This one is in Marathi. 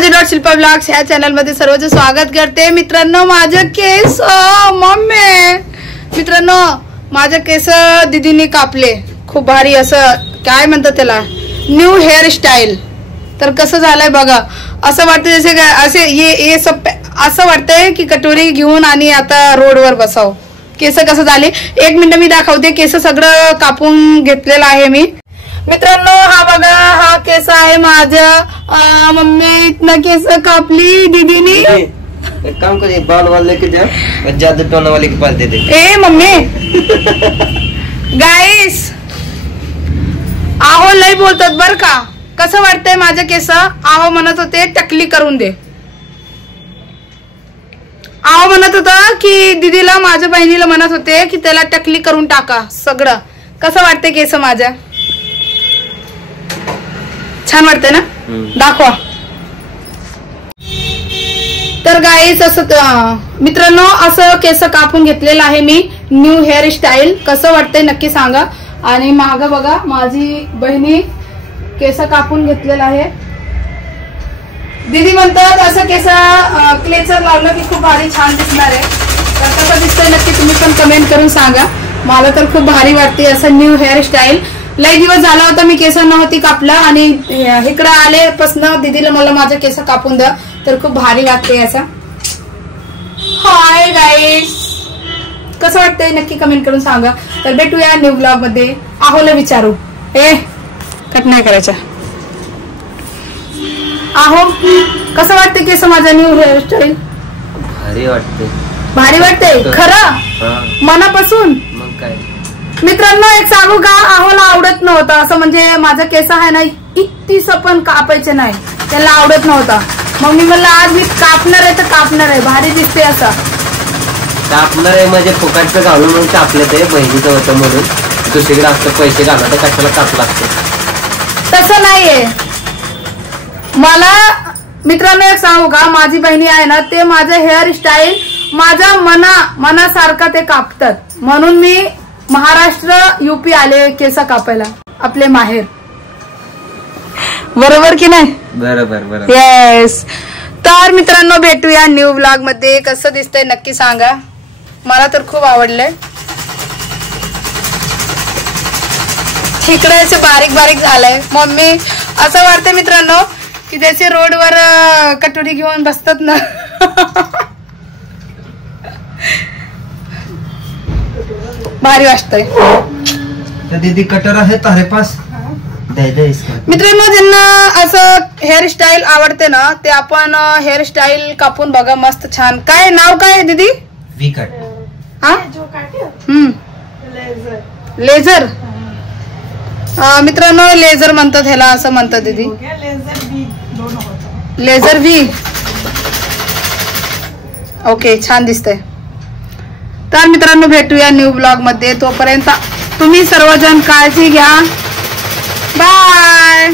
माझे शिल्पा ब्लॉग्स ह्या चॅनल मध्ये सर्वचं स्वागत करते। मित्रांनो माझे केस मम्मी मित्रांनो माझे केस दीदीने कापले, खूप भारी असं काय म्हणतात त्याला न्यू हेअर स्टाईल। तर कसं झालंय बघा, असं वाटतं जसे असे ये सब असं वाटतंय की कटोरी घेऊन आणि आता रोडवर बसाव। केस कसं झाले एक मिनिट मी दाखवते। केस सगळं कापून घेतलेलं आहे मी। मित्रांनो हा बघा, हा केस आहे माझ्या। मम्मी इतना केस कापली दीदीनी। एक काम करिए, बाल वाले के जा ज्यादा टोना वाले के पास दे दे। ए मम्मी गाइस आहो लई बोलतात बर का। कसं वाटतंय माझे केस? आहो म्हणत होते टकली करून दे। आहो म्हणत होता की दीदीला माझ्या बहिणीला म्हणत होते की त्याला टकली करून टाका सगळं। कसं वाटतंय केस माझ्या? छान वाटतंय ना? दाखवा। तर गाईस असं मित्रांनो असं केस कापून घेतलेलं आहे मी, न्यू हेअर स्टाईल। कसं वाटतंय नक्की सांगा। आणि माग बघा माझी बहिणी केस कापून घेतलेलं आहे। दीदी म्हणतात असं केस क्लेचर लावलं की खूप भारी छान दिसणार आहे। तर कसं दिसतंय नक्की तुम्ही पण कमेंट करून सांगा। मला तर खूप भारी वाटते असं न्यू हेअर स्टाईल। लई दिवस झाला होता मी केस नव्हती कापला आणि इकडे आलेपासून दीदीला मला माझे केस कापून द्या, तर खूप भारी वाटते असं। हाय गाईस कसं वाटतंय नक्की कमेंट करून सांगा। तर भेटूया न्यू ब्लॉग मध्ये। आहोला विचारू, ए कट नाही करायचा। आहो कसं वाटतंय केस माझा न्यू हेअर स्टाईल? भारी वाटते। भारी वाटतंय खरं मनापासून? मग काय मित्रांनो एक सांगू का, आहोला आवडत नव्हतं असं, म्हणजे माझा केस आहे ना इतकीस पण कापायचे नाही, त्याला आवडत नव्हता। मग मी म्हणलं आज मी कापणार आहे तर कापणार आहे, भारी दिसते असं। कापणार आहे म्हणजे फुकाटचं घालून मग कापलं ते बहिणीचं होतं म्हणून दुसरीकडे असतं पैसे घालणं, तर कशाला कापलं असतं? तसं नाहीये मला। मित्रांनो एक सांगू का, माझी बहिणी आहे ना ते माझं हेअर स्टाईल माझ्या मनासारखा ते कापतात, म्हणून मी महाराष्ट्र यूपी आले केस कापायला आपले माहेर। बरोबर की नाही? बरोबर येस। तर मित्रांनो भेटूया न्यू ब्लॉग मध्ये। कसं दिसतंय नक्की सांगा, मला तर खूप आवडलंय। इकडे बारीक बारीक झालंय मम्मी, असं वाटतंय मित्रांनो की त्याचे रोडवर कटोरी घेऊन बसतात ना भारी वाटतंय। दीदी कटोरा है तुम्हारे पास? दे दे इसका। मित्रांनो ज्यांना असं हेअर स्टाईल आवडते ना ते आपण हेअर स्टाईल कापून बघा, मस्त छान। काय नाव काय आहे दीदी? We cut. हा लेझर। मित्रांनो लेझर म्हणतात ह्याला, असं म्हणतात दीदी। Laser V. ओके छान दिसतंय। तर मित्रांनो भेटूया न्यू ब्लॉग मध्ये। तोपर्यंत तुम्ही सर्वजण काळजी घ्या। बाय।